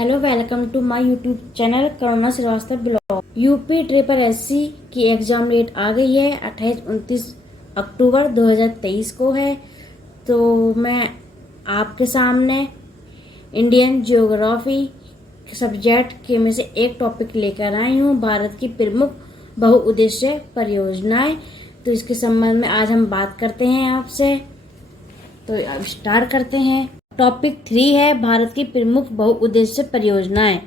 Hello, welcome to my YouTube channel Karuna Srivastava blog. UP triple SC की exam date आ गई है। 28-29 अक्टूबर 2023 को है। तो मैं आपके सामने इंडियन ज्योग्राफी सब्जेक्ट के में से एक टॉपिक लेकर आई हूँ, भारत की प्रमुख बहुउद्देश्य परियोजनाएं। तो इसके संबंध में आज हम बात करते हैं आपसे। तो अब स्टार्ट करते हैं। टॉपिक 3 है भारत की प्रमुख बहुउद्देश्य परियोजनाएं।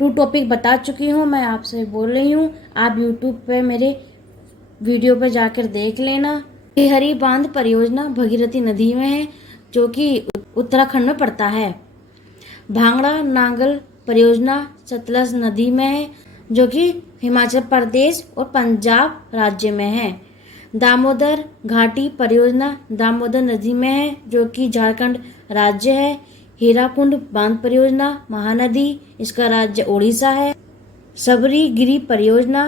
2 टॉपिक बता चुकी हूँ, मैं आपसे बोल रही हूँ। आप यूट्यूब पे मेरे वीडियो पर जाकर देख लेना। टिहरी बांध परियोजना भगीरथी नदी में है, जो कि उत्तराखंड में पड़ता है। भांगड़ा नांगल परियोजना सतलज नदी में है, जो कि हिमाचल प्रदेश और पंजाब राज्य में है। दामोदर घाटी परियोजना दामोदर नदी में है, जो कि झारखंड राज्य है। हीराकुंड बांध परियोजना महानदी, इसका राज्य ओडिशा है। सबरीगिरी परियोजना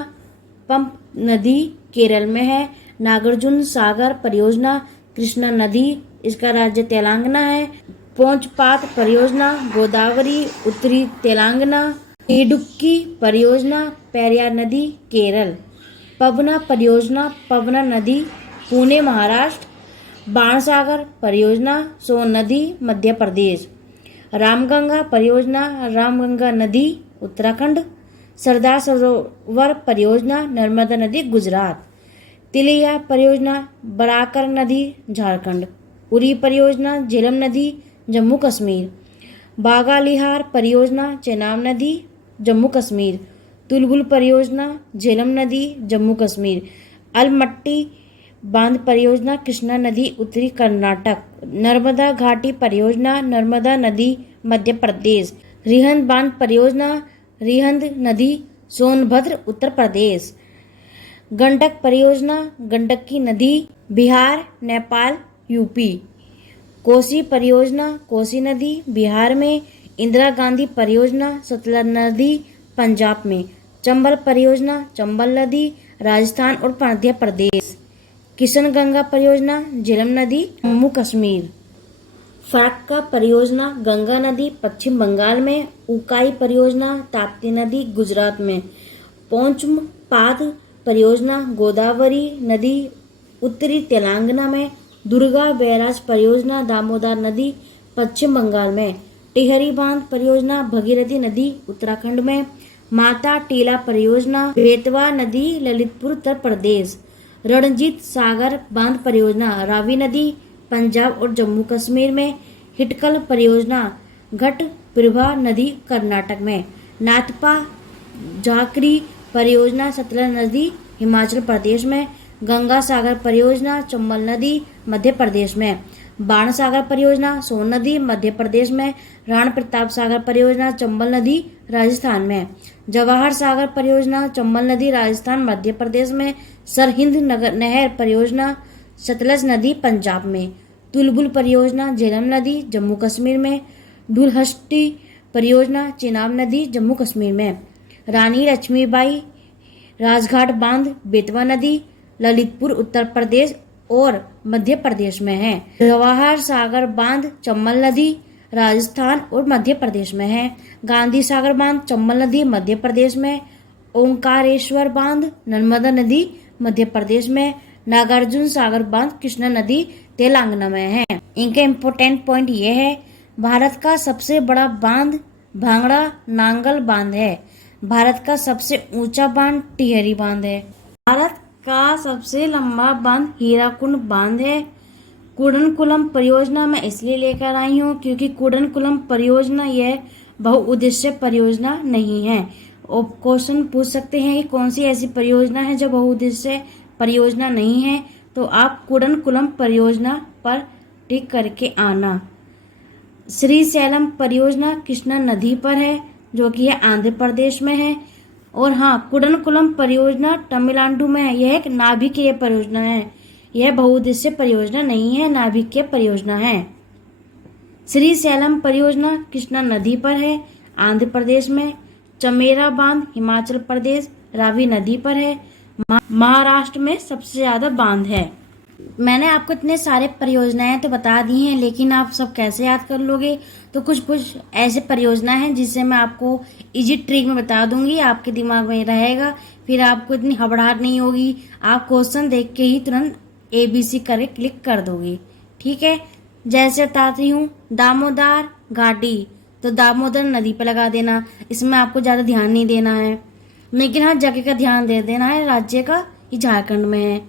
पंप नदी केरल में है। नागार्जुन सागर परियोजना कृष्णा नदी, इसका राज्य तेलंगाना है। पोंचपात परियोजना गोदावरी उत्तरी तेलंगाना। इडुक्की परियोजना पेरियार नदी केरल। पवना परियोजना पवना नदी पुणे महाराष्ट्र। बाणसागर परियोजना सोन नदी मध्य प्रदेश। रामगंगा परियोजना रामगंगा नदी उत्तराखंड। सरदार सरोवर परियोजना नर्मदा नदी गुजरात। तिलिया परियोजना बराकर नदी झारखंड। उरी परियोजना झेलम नदी जम्मू कश्मीर। बागालिहार परियोजना चेनाब नदी जम्मू कश्मीर। तुलगुल परियोजना झेलम नदी जम्मू कश्मीर। अलमट्टी बांध परियोजना कृष्णा नदी उत्तरी कर्नाटक। नर्मदा घाटी परियोजना नर्मदा नदी मध्य प्रदेश। रिहंद बांध परियोजना रिहंद नदी सोनभद्र उत्तर प्रदेश। गंडक परियोजना गंडकी नदी बिहार नेपाल यूपी। कोसी परियोजना कोसी नदी बिहार में। इंदिरा गांधी परियोजना सतलज नदी पंजाब में। चंबल परियोजना चंबल नदी राजस्थान और मध्य प्रदेश। किशन गंगा परियोजना झेलम नदी जम्मू कश्मीर। फरक्का परियोजना गंगा नदी पश्चिम बंगाल में। उकाई परियोजना ताप्ती नदी गुजरात में। पोंचपात परियोजना गोदावरी नदी उत्तरी तेलंगाना में। दुर्गा बैराज परियोजना दामोदर नदी पश्चिम बंगाल में। टिहरी बांध परियोजना भगीरथी नदी उत्तराखंड में। माता टीला परियोजना बेतवा नदी ललितपुर उत्तर प्रदेश। रणजीत सागर बांध परियोजना रावी नदी पंजाब और जम्मू कश्मीर में। हिटकल परियोजना घट प्रभा नदी कर्नाटक में। नाथपा झाकरी परियोजना सतलज नदी हिमाचल प्रदेश में। गंगा सागर परियोजना चंबल नदी मध्य प्रदेश में। बाण सागर परियोजना सोन नदी मध्य प्रदेश में। राणा प्रताप सागर परियोजना चंबल नदी राजस्थान में। जवाहर सागर परियोजना चंबल नदी राजस्थान मध्य प्रदेश में। सरहिंद नहर परियोजना सतलज नदी पंजाब में। तुलबुल परियोजना झेलम नदी जम्मू कश्मीर में। ढुलहस्टी परियोजना चेनाब नदी जम्मू कश्मीर में। रानी लक्ष्मीबाई राजघाट बांध बेतवा नदी ललितपुर उत्तर प्रदेश और मध्य प्रदेश में है। जवाहर सागर बांध चंबल नदी राजस्थान और मध्य प्रदेश में है। गांधी सागर बांध चंबल नदी मध्य प्रदेश में। ओंकारेश्वर बांध नर्मदा नदी मध्य प्रदेश में। नागार्जुन सागर बांध कृष्णा नदी तेलंगाना में है। इनके इम्पोर्टेंट पॉइंट ये है, भारत का सबसे बड़ा बांध भांगड़ा नांगल बांध है। भारत का सबसे ऊंचा बांध टिहरी बांध है। भारत का सबसे लंबा बांध हीराकुंड बांध है। कुडनकुलम परियोजना मैं इसलिए लेकर आई हूँ क्योंकि कुडनकुलम परियोजना यह बहुउद्देश्य परियोजना नहीं है। और क्वेश्चन पूछ सकते हैं कि कौन सी ऐसी परियोजना है जो बहुउद्देश्य परियोजना नहीं है, तो आप कुडनकुलम परियोजना पर टिक करके आना। श्रीशैलम परियोजना कृष्णा नदी पर है, जो कि है आंध्र प्रदेश में है। और हाँ, कुडनकुलम परियोजना तमिलनाडु में है। यह एक नाभिकीय परियोजना है, यह बहुउद्देश्य परियोजना नहीं है, नाभिकीय परियोजना है। श्रीशैलम परियोजना कृष्णा नदी पर है आंध्र प्रदेश में। चमेरा बांध हिमाचल प्रदेश रावी नदी पर है। महाराष्ट्र में सबसे ज्यादा बांध है। मैंने आपको इतने सारे परियोजनाएं तो बता दी हैं, लेकिन आप सब कैसे याद कर लोगे? तो कुछ कुछ ऐसे परियोजना हैं जिससे मैं आपको इजी ट्रिक में बता दूंगी, आपके दिमाग में रहेगा, फिर आपको इतनी घबराहट नहीं होगी। आप क्वेश्चन देख के ही तुरंत ABC करके क्लिक कर दोगे। ठीक है, जैसे बताती हूँ, दामोदर घाटी, तो दामोदर नदी पर लगा देना। इसमें आपको ज़्यादा ध्यान नहीं देना है, लेकिन हाँ जगह का ध्यान दे देना है, राज्य का, ये झारखंड में है।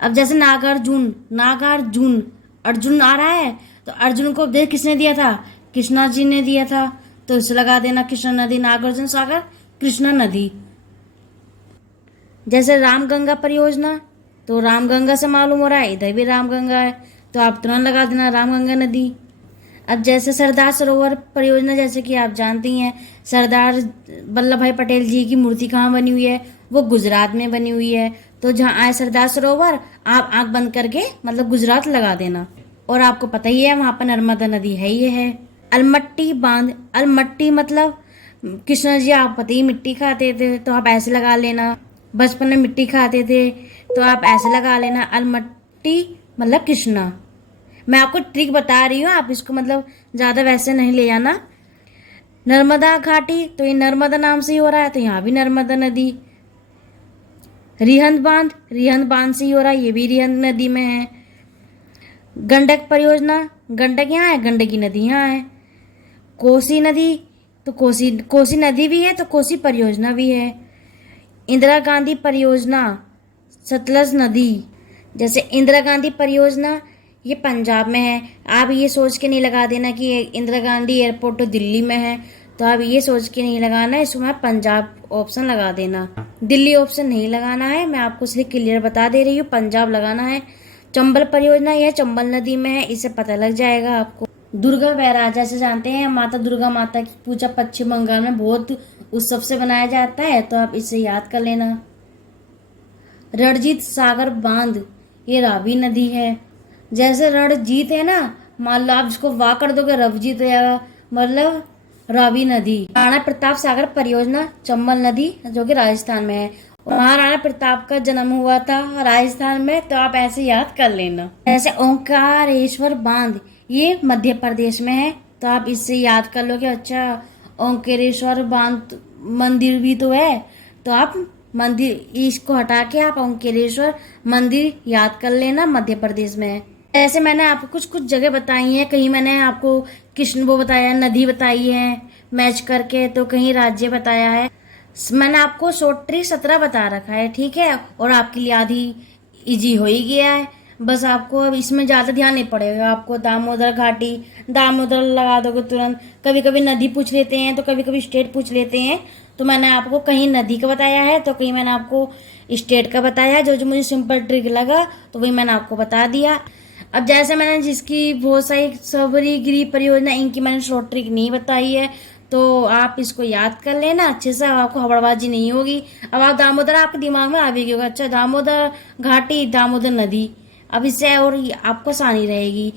अब जैसे नागार्जुन, नागार्जुन, अर्जुन आ रहा है, तो अर्जुन को उपदेश किसने दिया था? कृष्णा जी ने दिया था, तो इसे लगा देना कृष्णा नदी, नागार्जुन सागर, कृष्णा नदी। जैसे रामगंगा परियोजना, तो रामगंगा से मालूम हो रहा है इधर भी रामगंगा है, तो आप तुरंत लगा देना रामगंगा नदी। अब जैसे सरदार सरोवर परियोजना, जैसे कि आप जानती हैं सरदार वल्लभ भाई पटेल जी की मूर्ति कहाँ बनी हुई है? वो गुजरात में बनी हुई है। तो जहाँ आए सरदार सरोवर, आप आंख बंद करके मतलब गुजरात लगा देना। और आपको पता ही है वहाँ पर नर्मदा नदी है ही है। अलमट्टी बांध, अलमट्टी मतलब कृष्ण जी, आप पता ही मिट्टी खाते थे, तो आप ऐसे लगा लेना। बचपन में मिट्टी खाते थे, तो आप ऐसे लगा लेना, अलमट्टी मतलब कृष्णा। मैं आपको ट्रिक बता रही हूँ, आप इसको मतलब ज़्यादा वैसे नहीं ले जाना। नर्मदा घाटी, तो ये नर्मदा नाम से ही हो रहा है, तो यहाँ भी नर्मदा नदी। रिहंद बांध, रिहंद बांध से ही हो रहा है, ये भी रिहंद नदी में है। गंडक परियोजना, गंडक यहाँ है, गंडकी नदी यहाँ है। कोसी नदी, तो कोसी नदी भी है, तो कोसी परियोजना भी है। इंदिरा गांधी परियोजना, सतलज नदी। जैसे इंदिरा गांधी परियोजना, ये पंजाब में है। आप ये सोच के नहीं लगा देना कि इंदिरा गांधी एयरपोर्ट तो दिल्ली में है, तो आप ये सोच के नहीं लगाना, इसमें पंजाब ऑप्शन लगा देना, दिल्ली ऑप्शन नहीं लगाना है। मैं आपको इसलिए क्लियर बता दे रही हूँ, पंजाब लगाना है। चंबल परियोजना, यह चंबल नदी में है, इससे पता लग जाएगा आपको। दुर्गा बैराज, जैसे जानते हैं माता दुर्गा माता की पूजा पश्चिम बंगाल में बहुत उत्सव से बनाया जाता है, तो आप इसे याद कर लेना। रणजीत सागर बांध, ये रावी नदी है। जैसे रणजीत है ना, मान लो आप इसको वाह कर दोगे, रवजीत हो जाएगा, मतलब रावी नदी। राणा प्रताप सागर परियोजना, चंबल नदी, जो कि राजस्थान में है। महाराणा प्रताप का जन्म हुआ था राजस्थान में, तो आप ऐसे याद कर लेना। जैसे ओंकारेश्वर बांध, ये मध्य प्रदेश में है, तो आप इससे याद कर लो कि अच्छा ओंकारेश्वर बांध मंदिर भी तो है, तो आप मंदिर इसको हटा के आप ओंकारेश्वर मंदिर याद कर लेना, मध्य प्रदेश में है। ऐसे मैंने आपको कुछ कुछ जगह बताई हैं, कहीं मैंने आपको कृष्ण वो बताया, नदी बताई है मैच करके, तो कहीं राज्य बताया है। मैंने आपको शॉर्ट ट्रिक 17 बता रखा है, ठीक है, और आपके लिए आधी इजी हो ही गया है। बस आपको अब इसमें ज़्यादा ध्यान नहीं पड़ेगा। आपको दामोदर घाटी, दामोदर लगा दोगे तुरंत। कभी कभी नदी पूछ लेते हैं, तो कभी कभी स्टेट पूछ लेते हैं, तो मैंने आपको कहीं नदी का बताया है, तो कहीं मैंने आपको स्टेट का बताया है। जो जो मुझे सिंपल ट्रिक लगा, तो वही मैंने आपको बता दिया। अब जैसे मैंने जिसकी बहुत सारी सबरी गिरी परियोजना, इनकी मैंने शॉर्ट ट्रिक नहीं बताई है, तो आप इसको याद कर लेना अच्छे से, आपको हड़बड़ाजी नहीं होगी। अब आप दामोदर, आपके दिमाग में आ भी गया, अच्छा दामोदर घाटी, दामोदर नदी, अब इससे और आपको आसानी रहेगी।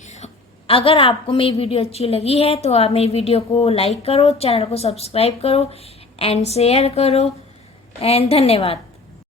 अगर आपको मेरी वीडियो अच्छी लगी है, तो आप मेरी वीडियो को लाइक करो, चैनल को सब्सक्राइब करो एंड शेयर करो, एंड धन्यवाद।